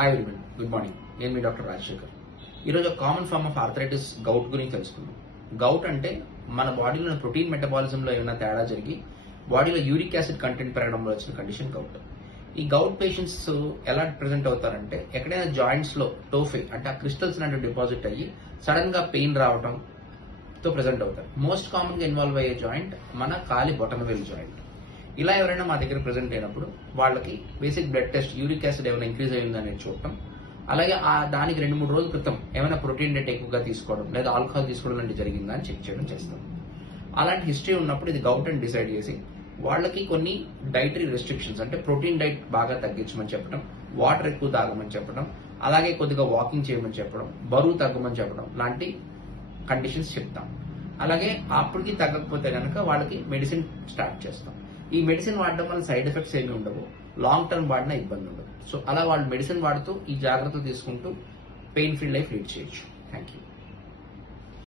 Hi everyone, good morning. నేను మీ doctor Rajasekhar. ఈరోజు ఒక common form of arthritis gout గురించి తెలుసుకుందాం. గౌట్ అంటే మన బాడీలో ప్రోటీన్ మెటబాలిజంలో ఏమైనా తేడా జరిగి బాడీలో యూరిక్ యాసిడ్ కంటెంట్ పెరగడంలో వచ్చిన కండిషన్ గౌట్. ఈ గౌట్ పేషెంట్స్ ఎలా ప్రెజెంట్ అవుతారంటే, ఎక్కడైనా జాయింట్స్ లో టోఫే అంటే ఆ క్రిస్టల్స్ లాంటి డిపాజిట్ అయ్యి సడన్ గా పెయిన్ రావడం తో ప్రెజెంట్ అవుతారు. మోస్ట్ కామన్ గా ఇన్వాల్వ్ అయ్యే జాయింట్ మన కాలి బొటన వేలు జాయింట్. ఇలా ఎవరైనా మా దగ్గర ప్రెజెంట్ అయినప్పుడు వాళ్ళకి basic blood test, uric acid ఏమైనా ఇంక్రీజ్ అయ్యింది అనేది చూడటం, అలాగే దానికి 2-3 రోజుల క్రితం ఏమైనా ప్రోటీన్ డైట్ ఎక్కువగా తీసుకోవడం లేదా ఆల్కహాల్ తీసుకోవడం లాంటి జరిగిందా అని చెక్ చేయడం చేస్తాం. అలాంటి హిస్టరీ ఉన్నప్పుడు ఇది గౌట్ అని డిసైడ్ చేసి వాళ్ళకి కొన్ని డైటరీ రెస్ట్రిక్షన్స్ అంటే ప్రోటీన్ డైట్ బాగా తగ్గించమని చెప్పడం, వాటర్ ఎక్కువ తాగమని చెప్పడం, అలాగే కొద్దిగా వాకింగ్ చేయమని చెప్పడం, బరువు తగ్గమని చెప్పడం లాంటి కండిషన్స్ చెప్తాం. అలాగే అప్పటికి తగ్గకపోతే కనుక వాళ్ళకి మెడిసిన్ స్టార్ట్ చేస్తాం. ఈ మెడిసిన్ వాడడం వల్ల సైడ్ ఎఫెక్ట్స్ ఏమి ఉండవు, లాంగ్ టర్మ్ వాడినా ఇబ్బంది ఉండదు. సో అలా వాళ్ళు మెడిసిన్ వాడుతూ ఈ జాగ్రత్తలు తీసుకుంటూ పెయిన్ ఫ్రీ లైఫ్ లీడ్ చేయొచ్చు. Thank you.